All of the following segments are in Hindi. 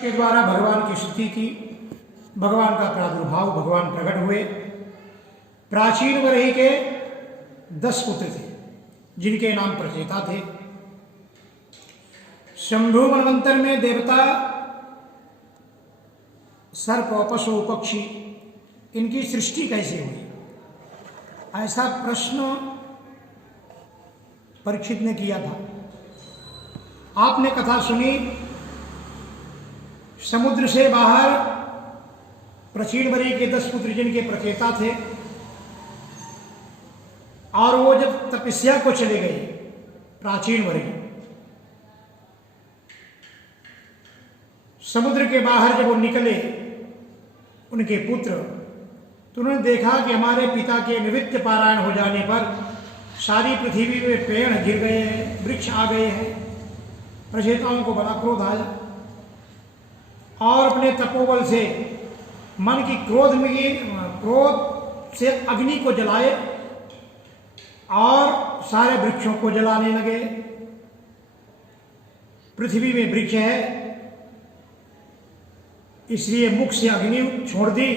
के द्वारा भगवान की स्तुति की, भगवान का प्रादुर्भाव, भगवान प्रकट हुए। प्राचीन वरही के 10 पुत्र थे जिनके नाम प्रचेता थे। शंभु मनवंतर में देवता, सर्प, पशु, पक्षी, इनकी सृष्टि कैसे हुई, ऐसा प्रश्न परीक्षित ने किया था। आपने कथा सुनी, समुद्र से बाहर प्राचीन वरही के 10 पुत्र जिनके प्रचेता थे, और वो जब तपस्या को चले गए, प्राचीन वरही समुद्र के बाहर जब वो निकले उनके पुत्र, तो उन्होंने देखा कि हमारे पिता के निवृत्त पारायण हो जाने पर सारी पृथ्वी में पेड़ गिर गए हैं, वृक्ष आ गए हैं। प्रचेताओं को बड़ा क्रोध आया और अपने तपोबल से मन की क्रोध से अग्नि को जलाए और सारे वृक्षों को जलाने लगे। पृथ्वी में वृक्ष है इसलिए मुख से अग्नि छोड़ दी।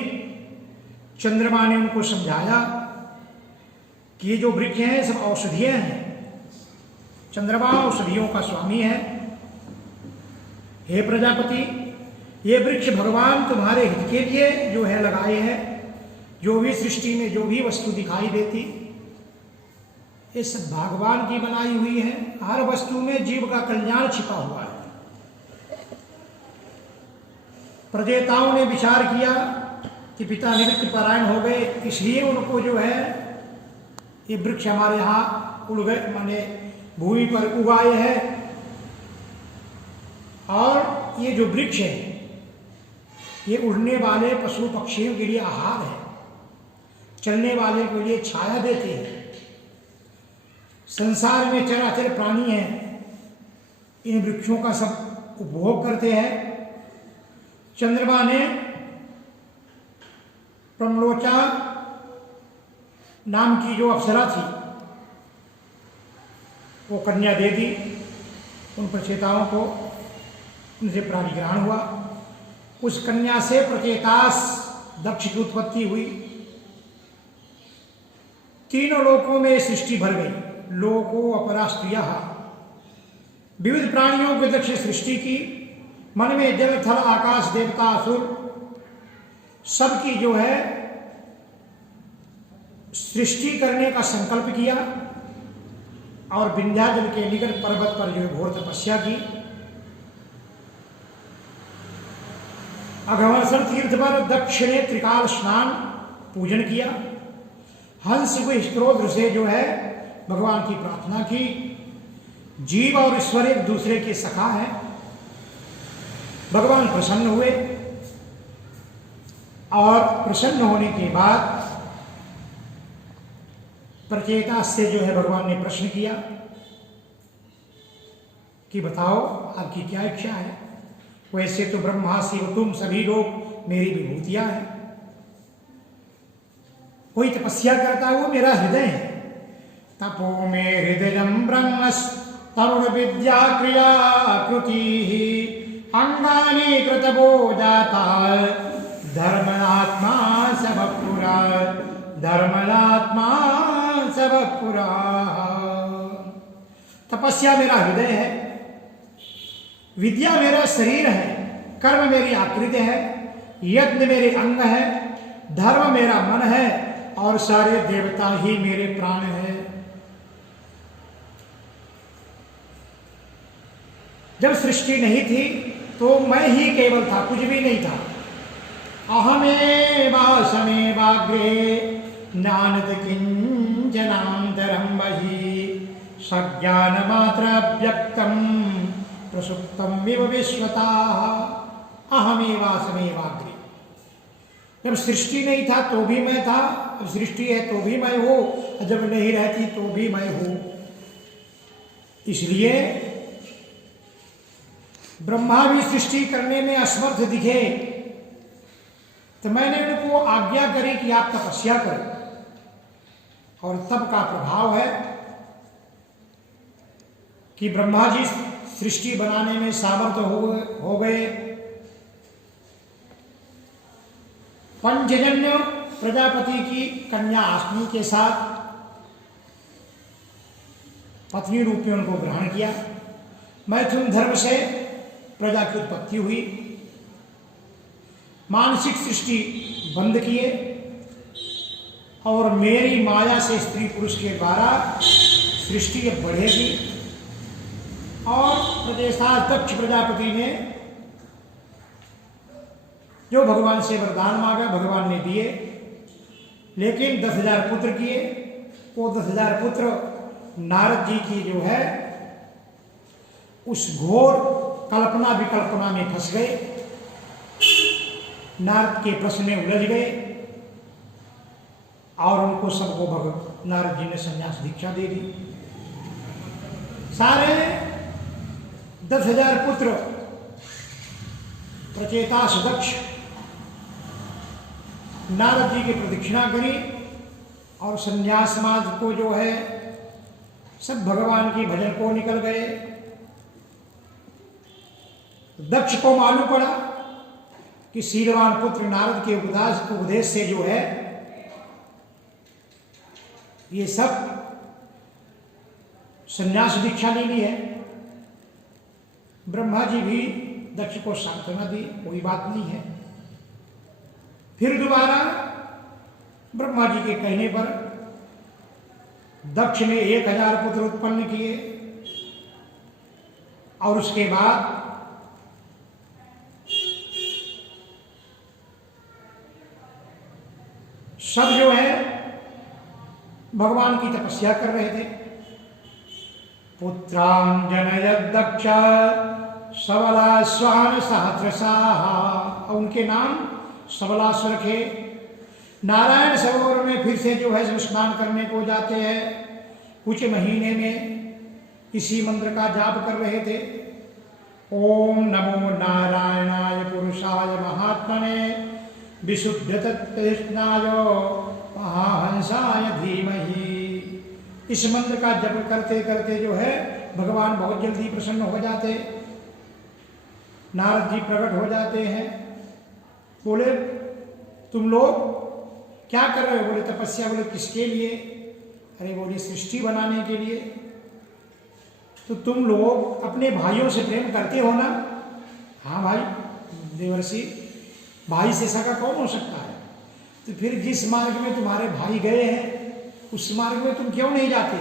चंद्रमा ने उनको समझाया कि ये जो वृक्ष हैं सब औषधियां हैं, चंद्रमा औषधियों का स्वामी है। हे प्रजापति, ये वृक्ष भगवान तुम्हारे हित के लिए जो है लगाए हैं। जो भी सृष्टि में जो भी वस्तु दिखाई देती, ये सब भगवान की बनाई हुई है। हर वस्तु में जीव का कल्याण छिपा हुआ है। प्रचेताओं ने विचार किया कि पिता निवृत्त पारायण हो गए, इसलिए उनको जो है ये वृक्ष हमारे यहाँ उड़ गए, माने भूमि पर उगाए हैं। और ये जो वृक्ष है ये उड़ने वाले पशु पक्षियों के लिए आहार है, चलने वाले के लिए छाया देते हैं। संसार में चराचर प्राणी हैं, इन वृक्षों का सब उपभोग करते हैं। चंद्रमा ने प्रमलोचा नाम की जो अप्सरा थी वो कन्या दे दी उन प्रचेताओं को, उनसे प्राणिग्रहण हुआ। उस कन्या से प्रचेतास दक्ष की उत्पत्ति हुई। तीनों लोकों में सृष्टि भर गई। लोको अपरा स्त्रियः, विविध प्राणियों की दक्ष सृष्टि की। मन में जल थल आकाश देवता असुर सबकी जो है सृष्टि करने का संकल्प किया और विंध्याचल के निकट पर्वत पर जो घोर तपस्या की। अघवर्षण तीर्थ पर दक्ष ने त्रिकाल स्नान पूजन किया। हंस क्रोध से जो है भगवान की प्रार्थना की। जीव और ईश्वर एक दूसरे के सखा है। भगवान प्रसन्न हुए और प्रसन्न होने के बाद प्रचेता से जो है भगवान ने प्रश्न किया कि बताओ आपकी क्या इच्छा है। वैसे तो ब्रह्मा शिव तुम सभी लोग मेरी विभूतियां हैं। कोई तपस्या करता है वो मेरा हृदय है। तपो में हृदयम ब्रह्मस् तरुण विद्या क्रिया कृति अंगानी कृतवो जाता धर्मनात्मा सबपुरा धर्मनात्मा सबपुरा। तपस्या मेरा हृदय है, विद्या मेरा शरीर है, कर्म मेरी आकृति है, यज्ञ मेरे अंग है, धर्म मेरा मन है और सारे देवता ही मेरे प्राण है। जब सृष्टि नहीं थी तो मैं ही केवल था, कुछ भी नहीं था। अहमेवासमेवाग्रे नानद किंचनांतरं बहि सज्ञानमात्र व्यक्तम प्रसुप्तम इव विश्वतः। अहमेवासमेवाग्रे, जब सृष्टि नहीं था तो भी मैं था, जब सृष्टि है तो भी मैं हूँ, जब नहीं रहती तो भी मैं हूँ। इसलिए ब्रह्मा भी सृष्टि करने में असमर्थ दिखे तो मैंने उनको आज्ञा करी कि आप तपस्या करें। और तब का प्रभाव है कि ब्रह्मा जी सृष्टि बनाने में सामर्थ्य हो गए पंचजन्य प्रजापति की कन्या अष्टमी के साथ पत्नी रूप में उनको ग्रहण किया। मैथुन धर्म से प्रजा की उत्पत्ति हुई। मानसिक सृष्टि बंद किए और मेरी माया से स्त्री पुरुष के द्वारा सृष्टि बढ़ेगी। और प्रदेशात दक्ष प्रजापति ने जो भगवान से वरदान मांगा भगवान ने दिए, लेकिन 10,000 पुत्र किए। वो 10,000 पुत्र नारद जी की जो है उस घोर कल्पना विकल्पना में फंस गए, नारद के प्रश्न में उलझ गए और उनको सबको नारद जी ने संन्यास दीक्षा दे दी। सारे 10,000 पुत्र प्रचेतास दक्ष नारद जी की प्रदक्षिणा करी और संन्यास मार्ग को जो है सब भगवान की भजन को निकल गए। दक्ष को मालूम पड़ा कि शीलवान पुत्र नारद के उपदेश से जो है ये सब संन्यास दीक्षा ले ली है। ब्रह्मा जी भी दक्ष को सांत्वना दी, कोई बात नहीं है। फिर दोबारा ब्रह्मा जी के कहने पर दक्ष ने 1,000 पुत्र उत्पन्न किए और उसके बाद सब जो है भगवान की तपस्या कर रहे थे। पुत्रान् जनयत् दक्ष सबलाश्वान् सहस्रशाः, उनके नाम सबलाश्व रखे। नारायण सरोवर में फिर से जो है स्नान करने को जाते हैं। कुछ महीने में इसी मंत्र का जाप कर रहे थे। ओम नमो नारायणाय पुरुषाय महात्मने विशुद्ध तत्कृष्णाय महाहंसाय धीमहि। इस मंत्र का जप करते करते जो है भगवान बहुत जल्दी प्रसन्न हो जाते। नारद जी प्रकट हो जाते हैं। बोले तुम लोग क्या कर रहे हो? बोले तपस्या। बोले किसके लिए? अरे बोले सृष्टि बनाने के लिए। तो तुम लोग अपने भाइयों से प्रेम करते हो ना? हाँ भाई देवर्षि, भाई से सगा कौन हो सकता है? तो फिर जिस मार्ग में तुम्हारे भाई गए हैं उस मार्ग में तुम क्यों नहीं जाते?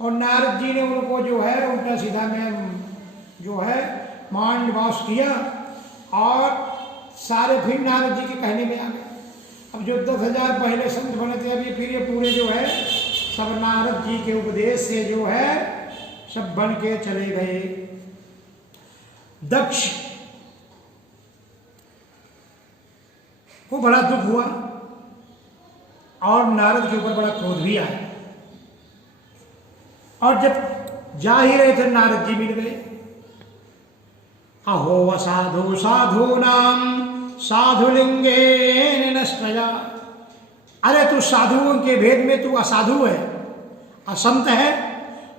और नारद जी ने उनको जो है उल्टा सीधा में जो है मांड वास किया और सारे फिर नारद जी के कहने में आ गए। अब जो 10,000 पहले संत बने थे अभी फिर ये पूरे जो है सब नारद जी के उपदेश से जो है सब बन के चले गए। दक्ष को बड़ा दुख हुआ और नारद के ऊपर बड़ा क्रोध भी आया। और जब जा ही रहे थे नारद जी मिल गए। अहो असाधु साधूनां साधुलिंगेन नष्टया। अरे तू साधुओं के भेद में तू असाधु है, असंत है,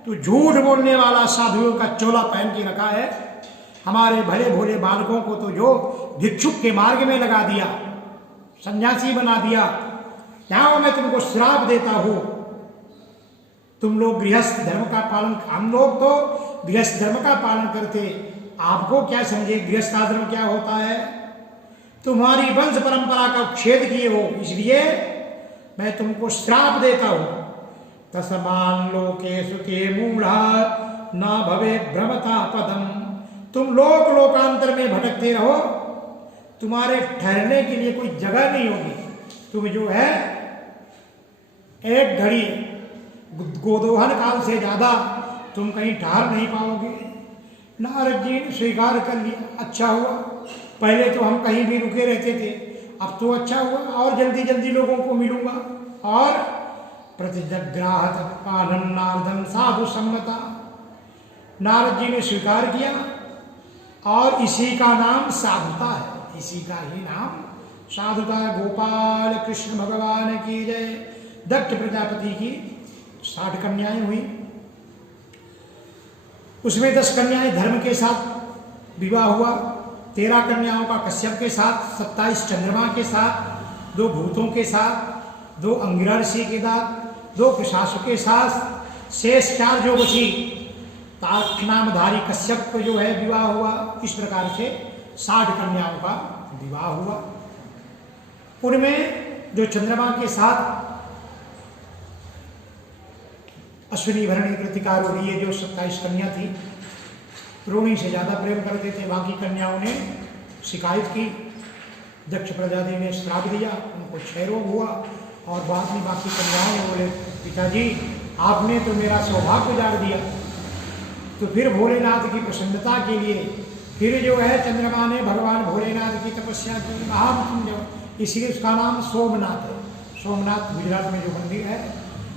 तू झूठ बोलने वाला साधुओं का चोला पहन के रखा है। हमारे भले भोले बालकों को तो जो भिक्षुक के मार्ग में लगा दिया, सन्यासी बना दिया। जाओ मैं तुमको श्राप देता हूं। तुम लोग गृहस्थ धर्म का पालन, हम लोग तो गृहस्थ धर्म का पालन करते, आपको क्या समझे गृहस्थ धर्म क्या होता है? तुम्हारी वंश परंपरा का उच्छेद किए हो, इसलिए मैं तुमको श्राप देता हूं। तस्मान लोकेषु ते मूढ़ा न भवे भ्रमता पदम। तुम लोक लोकांतर में भटकते रहो, तुम्हारे ठहरने के लिए कोई जगह नहीं होगी। तुम जो है एक घड़ी गोदोहन काल से ज्यादा तुम कहीं ठहर नहीं पाओगे। नारद जी ने स्वीकार कर लिया। अच्छा हुआ, पहले तो हम कहीं भी रुके रहते थे, अब तो अच्छा हुआ और जल्दी जल्दी लोगों को मिलूंगा। और प्रतिजग्राहत कानन नारदम साधु सम्मता। नारद जी ने स्वीकार किया और इसी का नाम साधुता है, इसी का ही नाम साधुता। गोपाल कृष्ण भगवान की जय। दक्ष प्रजापति की 60 कन्याएं हुई, उसमें 10 कन्याएं धर्म के साथ विवाह हुआ, 13 कन्याओं का कश्यप के साथ, 27 चंद्रमा के साथ, 2 भूतों के साथ, 2 अंगिरा ऋषि के साथ, 2 पिशाचों के साथ, शेष 4 जो बची तार्क्ष नामधारी कश्यप को जो है विवाह हुआ। इस प्रकार से 60 कन्याओं का विवाह हुआ। उनमें जो चंद्रमा के साथ अश्विनी भरणी कृतिका रोहिणी, ये जो 27 कन्या थी, रोहिणी से ज्यादा प्रेम करते थे। बाकी कन्याओं ने शिकायत की, दक्ष प्रजाति ने श्राप दिया, उनको क्षय रोग हुआ। और बाद में बाकी कन्याओं ने बोले पिताजी आपने तो मेरा सौभाग्य उजाड़ दिया। तो फिर भोलेनाथ की प्रसन्नता के लिए फिर जो है चंद्रमा ने भगवान भोलेनाथ की तपस्या की, महामृत्युंजय, इसलिए उसका नाम सोमनाथ है। सोमनाथ गुजरात में जो मंदिर है,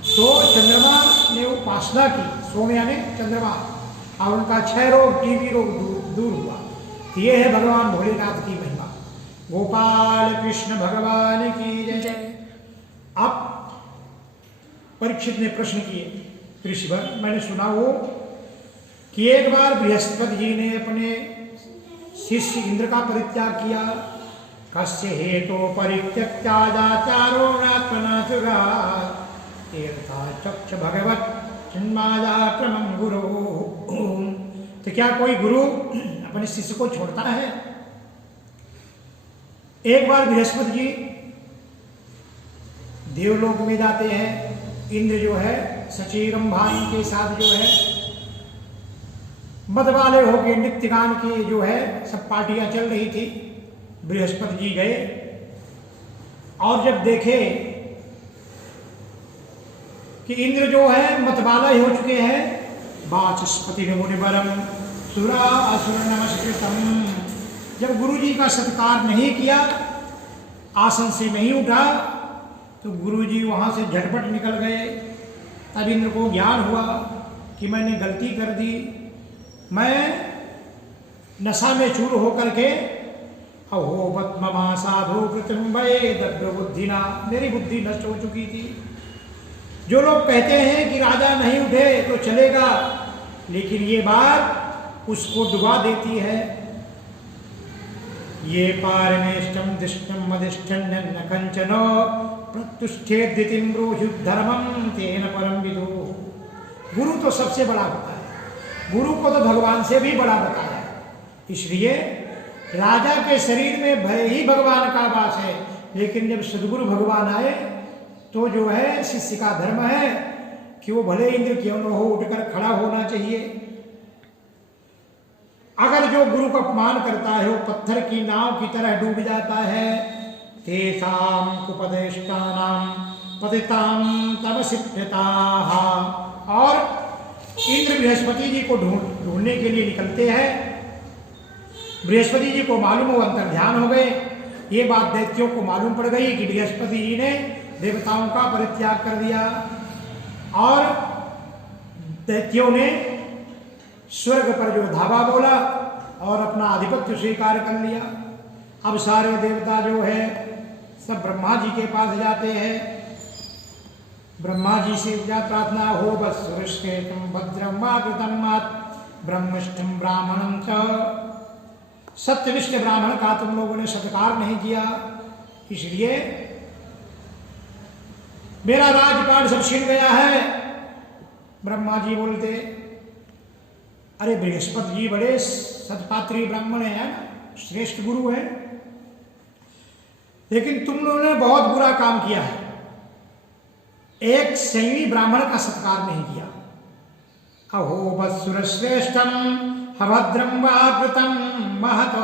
तो चंद्रमा ने उपासना की, सोम यानी चंद्रमा, और उनका क्षय रोग, टीबी रोग दूर हुआ। ये है भगवान भोलेनाथ की महिमा। गोपाल कृष्ण भगवान की जय जय। अब परीक्षित ने प्रश्न किए ऋषिवर, मैंने सुना हो कि एक बार बृहस्पति जी ने अपने शिष्य इंद्र का परित्याग किया। कस्य हेतु परित्यक्त्याचारो नात्मनातुरा तीर्था चक्ष भगवत जन्माया क्रमं गुरु। तो क्या कोई गुरु अपने शिष्य को छोड़ता है? एक बार बृहस्पति जी देवलोक में जाते हैं। इंद्र जो है सचीरम भाई के साथ जो है मद वाले होके नित्य गान की जो है सब पार्टियां चल रही थी। बृहस्पति जी गए और जब देखे कि इंद्र जो है मतवाला हो चुके हैं, वाचस्पति मुनिवरम सुरा असुर नमस्कृतम, जब गुरु जी का सत्कार नहीं किया, आसन से नहीं उठा, तो गुरु जी वहां से झटपट निकल गए। तब इंद्र को ज्ञान हुआ कि मैंने गलती कर दी, मैं नशा में चूर होकर के अहो पद्ममा साधु कृतंबे दग्ध बुद्धिना, मेरी बुद्धि नष्ट हो चुकी थी। जो लोग कहते हैं कि राजा नहीं उठे तो चलेगा, लेकिन ये बात उसको डुबा देती है। ये पारमेष्टम दिष्टम मदिष्टम न कंचन प्रत्युष्ठेदितिम ब्रूहि धर्मम तेन परम विदु। गुरु तो सबसे बड़ा होता है, गुरु को तो भगवान से भी बड़ा बताया। इसलिए राजा के शरीर में भले ही भगवान का वास है, लेकिन जब सदगुरु भगवान आए तो जो है शिष्य का धर्म है कि वो भले इंद्र क्यों न हो, उठकर खड़ा होना चाहिए। अगर जो गुरु का अपमान करता है वो पत्थर की नाव की तरह डूब जाता है। तेषां कुपदेष्टानां पतितां तमसिद्धताः। और इंद्र बृहस्पति जी को ढूंढने के लिए निकलते हैं। बृहस्पति जी को मालूम हो, अंतर ध्यान हो गए। ये बात दैत्यों को मालूम पड़ गई कि बृहस्पति जी ने देवताओं का परित्याग कर दिया, और दैत्यों ने स्वर्ग पर जो धावा बोला और अपना आधिपत्य स्वीकार कर लिया। अब सारे देवता जो है सब ब्रह्मा जी के पास जाते हैं। ब्रह्मा जी से प्रार्थना हो बस सुरष्टे तुम भद्रम वाकृतम मात ब्रह्मष्टम ब्राह्मणम च। सत्यनिष्ठ ब्राह्मण का तुम लोगों ने सत्कार नहीं किया, इसलिए मेरा राजपाट सब छिन गया है। ब्रह्मा जी बोलते, अरे बृहस्पति जी बड़े सत्पात्री ब्राह्मण हैं, श्रेष्ठ गुरु हैं, लेकिन तुम लोगों ने बहुत बुरा काम किया है। एक संयमी ब्राह्मण का सत्कार नहीं किया। अहो वत्सुर श्रेष्ठम अभद्रम वाकृतम महत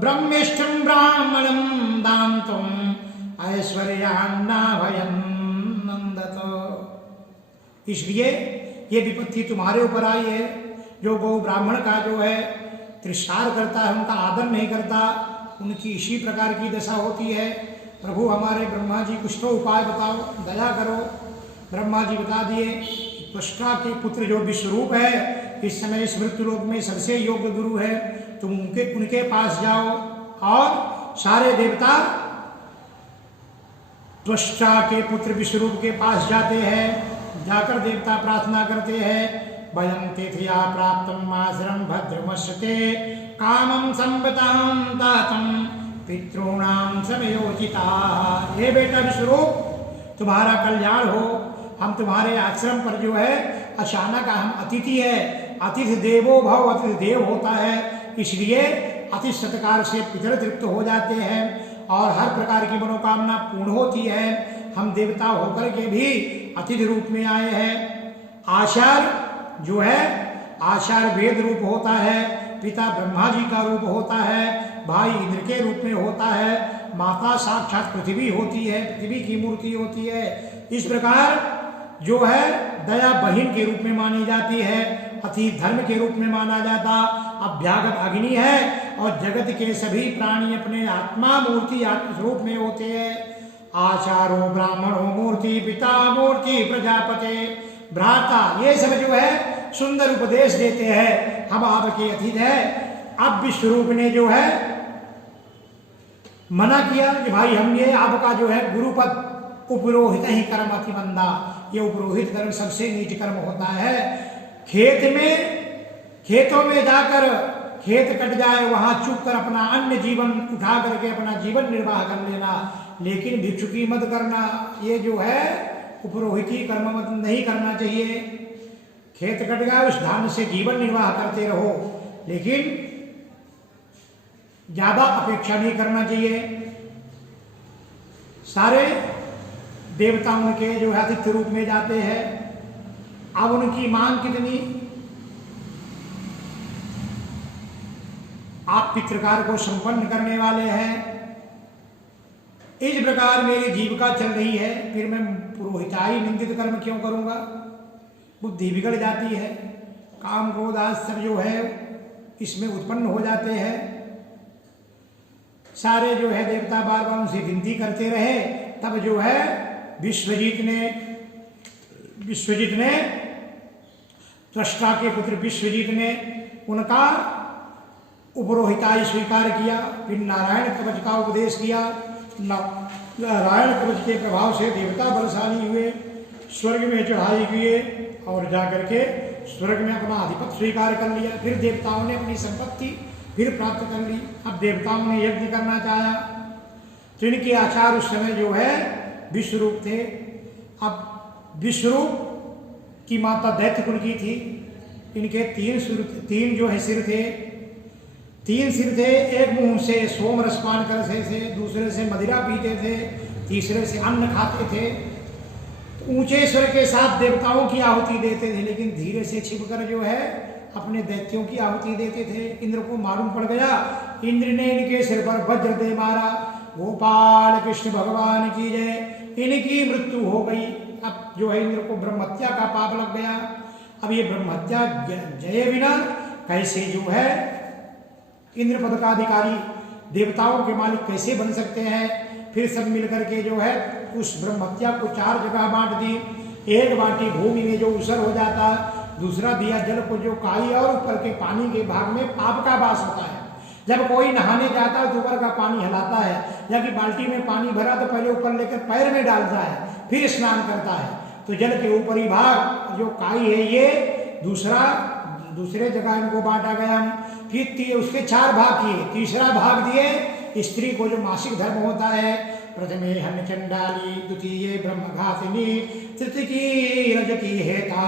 ब्रह्मेष्ठम ब्राह्मणम दान्तुम ऐश्वर्यान्ना भयं नंदत। इसलिए ये विपत्ति तुम्हारे ऊपर आई है। जो गौ ब्राह्मण का जो है तिरस्कार करता है, उनका आदर नहीं करता, उनकी इसी प्रकार की दशा होती है। प्रभु हमारे ब्रह्मा जी कुछ तो उपाय बताओ, दया करो। ब्रह्मा जी बता दिए, त्वष्टा के पुत्र जो विश्वरूप है, इस समय इस मृत्युलोक में सबसे योग्य गुरु है, तुम उनके पास जाओ। और सारे देवता त्वष्टा के पुत्र विश्वरूप के पास जाते हैं। जाकर देवता प्रार्थना करते हैं, वयं तिथिया प्राप्तम आश्रम भद्रमश्यते कामं संपतां दातुं पितॄणां च समयोचिता। हे बेटा विश्वरूप, तुम्हारा कल्याण हो। हम तुम्हारे आश्रम पर जो है अचानक हम अतिथि है। अतिथि देवो भव, अतिथि देव होता है, इसलिए अति सत्कार से पितर तृप्त हो जाते हैं और हर प्रकार की मनोकामना पूर्ण होती है। हम देवता होकर के भी अतिथि रूप में आए हैं। आचार जो है, आचार वेद रूप होता है, पिता ब्रह्मा जी का रूप होता है, भाई इंद्र के रूप में होता है, माता साक्षात पृथ्वी होती है, पृथ्वी की मूर्ति होती है। इस प्रकार जो है दया बहिन के रूप में मानी जाती है, अति धर्म के रूप में माना जाता, अभ्यागत अग्नि है और जगत के सभी प्राणी अपने आत्मा मूर्ति आत्मस्वरूप में होते हैं। आचारो ब्राह्मणों मूर्ति, पिता मूर्ति प्रजापते, भ्राता, ये सब जो है सुंदर उपदेश देते हैं। हम आपके अतिथि हैं। अब विश्वरूप ने जो है मना किया कि भाई हम ये आपका जो है गुरुपद, उपरोहित ही कर्म अति मंदा, ये उपरोहित कर्म सबसे नीच कर्म होता है। खेतों में जाकर खेत कट जाए वहां चुप कर अपना अन्य जीवन उठा करके अपना जीवन निर्वाह कर लेना, लेकिन भिक्षुकी मत करना, ये जो है उपरोहिती कर्म मत नहीं करना चाहिए। खेत कट गया, उस धान से जीवन निर्वाह करते रहो, लेकिन ज्यादा अपेक्षा नहीं करना चाहिए। सारे देवता उनके जो है आतिथ्य रूप में जाते हैं। अब उनकी मांग कितनी, आप पितृकार को संपन्न करने वाले हैं, इस प्रकार मेरी जीविका चल रही है, फिर मैं पुरोहिताई निंदित कर्म क्यों करूंगा। बुद्धि बिगड़ जाती है, काम क्रोध आदि सब जो है इसमें उत्पन्न हो जाते हैं। सारे जो है देवता बार बार उनसे विनती करते रहे, तब जो है विश्वजीत ने त्वष्टा के पुत्र विश्वजीत ने उनका उपरोहिताई स्वीकार किया। फिर नारायण कवच का उपदेश किया। नारायण कवच के प्रभाव से देवता बलशाली हुए, स्वर्ग में चढ़ाई किए और जाकर के स्वर्ग में अपना अधिपत स्वीकार कर लिया। फिर देवताओं ने अपनी संपत्ति फिर प्राप्त कर ली। अब देवताओं ने यज्ञ करना चाहा, तो इनके आचार उस समय जो है विश्वरूप थे। अब विश्वरूप की माता दैत्य कुल की थी। इनके तीन जो है सिर थे, तीन सिर थे। एक मुंह से सोम रस पान करते थे, दूसरे से मदिरा पीते थे, तीसरे से अन्न खाते थे। तो ऊंचे स्वर के साथ देवताओं की आहुति देते थे, लेकिन धीरे से छिपकर जो है अपने दैत्यों की आहुति देते थे। इंद्र को मालूम पड़ गया, इंद्र ने इनके सिर पर वज्र दे मारा। गोपाल कृष्ण भगवान की जय, इनकी मृत्यु हो गई। अब जो है इंद्र को ब्रह्महत्या का पाप लग गया। अब ये ब्रह्महत्या जय बिना कैसे जो है इंद्र पद का अधिकारी, देवताओं के मालिक कैसे बन सकते हैं। फिर सब मिलकर के जो है उस ब्रह्महत्या को 4 जगह बांट दी। एक बाटी भूमि में जो ऊसर हो जाता, दूसरा दिया जल को जो काई, और ऊपर के पानी के भाग में पाप का वास होता है। जब कोई नहाने जाता है तो ऊपर का पानी हिलाता है, या कि बाल्टी में पानी भरा तो पहले ऊपर लेकर पैर में डालता है, फिर स्नान करता है। तो जल के ऊपरी भाग जो काई है ये दूसरे जगह इनको बांटा गया। फिर उसके 4 भाग किए, तीसरा भाग दिए स्त्री को जो मासिक धर्म होता है। प्रथमे हन चंडाली, द्वितीय ब्रह्मघातिनी, तृतीय रजकी हेता।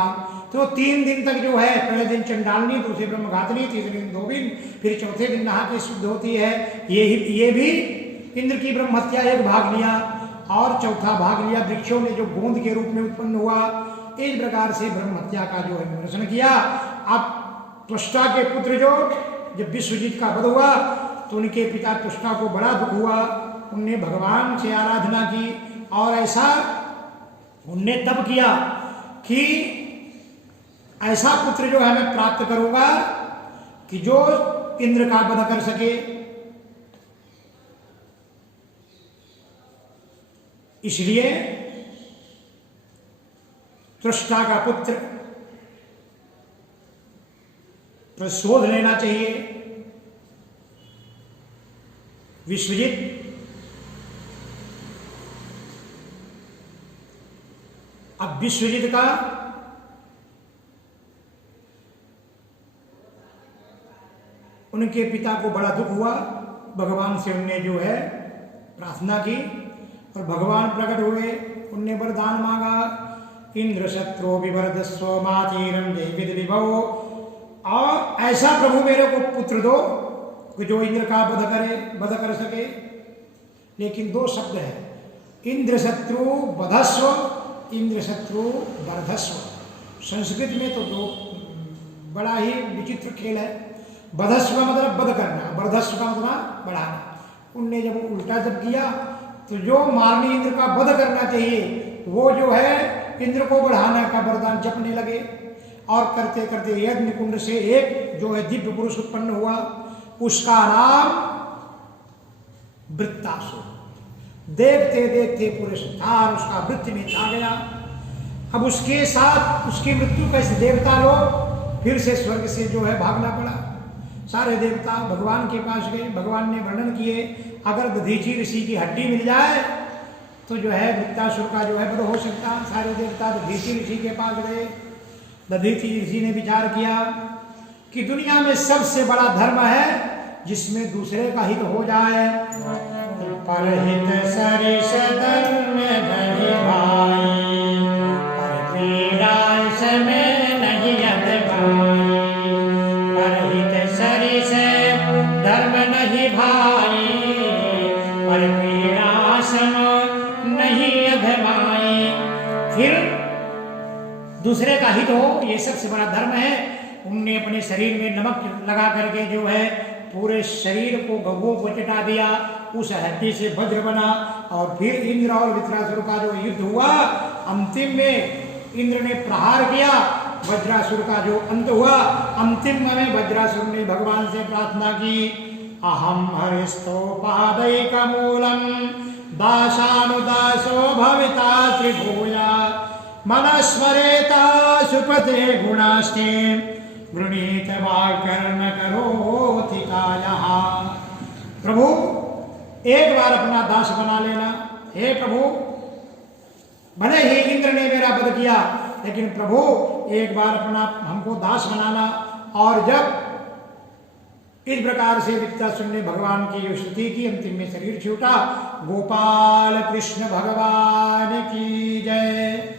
तो 3 दिन तक जो है, पहले दिन चंडालनी, दूसरे ब्रह्मघातिनी, तीसरे दिन धोबिन, फिर चौथे दिन नहा के शुद्ध होती है। ये भी इंद्र की ब्रह्महत्या एक भाग लिया, और चौथा भाग लिया वृक्षों ने जो गोंद के रूप में उत्पन्न हुआ। इस प्रकार से ब्रह्महत्या का जो है निरसन किया। अब त्वष्टा के पुत्र जब विश्वजीत का वध हुआ तो उनके पिता त्वष्टा को बड़ा दुख हुआ। उनने भगवान से आराधना की, और ऐसा उनने तब किया कि ऐसा पुत्र जो है मैं प्राप्त करूंगा कि जो इंद्र का वध कर सके। इसलिए त्वष्टा का पुत्र प्रतिशोध लेना चाहिए। विश्वजीत अब विश्वजीत का उनके पिता को बड़ा दुख हुआ। भगवान से उनने जो है प्रार्थना की और भगवान प्रकट हुए, उनने वरदान मांगा, इंद्र शत्रु विवर्धस्व मातीरम जय विभव। और ऐसा प्रभु मेरे को पुत्र दो कि जो इंद्र का वध कर सके। लेकिन दो शब्द है, इंद्र शत्रु वधस्व, इंद्र शत्रु वर्धस्व। संस्कृत में तो दो बड़ा ही विचित्र खेल है। वधस्व का मतलब वध करना, वर्धस्व का मतलब बढ़ाना। उनने जब उल्टा जब किया तो जो मारने इंद्र का वध करना चाहिए वो जो है इंद्र को बढ़ाने का वरदान जपने लगे। और करते करते यज्ञ कुंड से एक जो है दिव्य पुरुष उत्पन्न हुआ, उसका नाम वृत्तासुर। देखते देखते पूरे संसार उसका वृत्ति में छा गया। अब उसके साथ उसकी मृत्यु कैसे देवता लोग फिर से स्वर्ग से जो है भागना पड़ा। सारे देवता भगवान के पास गए। भगवान ने वर्णन किए, अगर दधीचि ऋषि की हड्डी मिल जाए तो जो है वृत्तासुर का जो है वध हो सकता। सारे देवता दधीचि ऋषि के पास गए। दधीचि ऋषि ने विचार किया कि दुनिया में सबसे बड़ा धर्म है जिसमें दूसरे का हित हो जाए। परहित सरिस धर्म धरि भाई, परपीड़ा समय नहीं यत भाई। परहित सरिस धर्म नहीं भाई, परपीड़ा सम नहीं यत भाई। फिर दूसरे का हित हो, ये सबसे बड़ा धर्म है। उनने अपने शरीर में नमक लगा करके जो है पूरे शरीर को गौओं को चटा दिया। उस हड्डी से वज्र बना और फिर इंद्र और वृत्रासुर का जो युद्ध हुआ, अंतिम में इंद्र ने प्रहार किया, वज्रासुर का जो अंत हुआ। अंतिम में वज्रासुर ने भगवान से प्रार्थना की, अहम हरिस्तोपादैकमूलम दासानुदासो भविता त्रिभूया, मनस्मरेता सुपते गुणास्ते गृणीत वाकर्ण करोति कायः। प्रभु एक बार अपना दास बना लेना। हे प्रभु, भले ही इंद्र ने मेरा वध किया, लेकिन प्रभु एक बार अपना हमको दास बनाना। और जब इस प्रकार से वृत्तासुर ने भगवान की जो स्तुति की, अंतिम में शरीर छूटा। गोपाल कृष्ण भगवान की जय।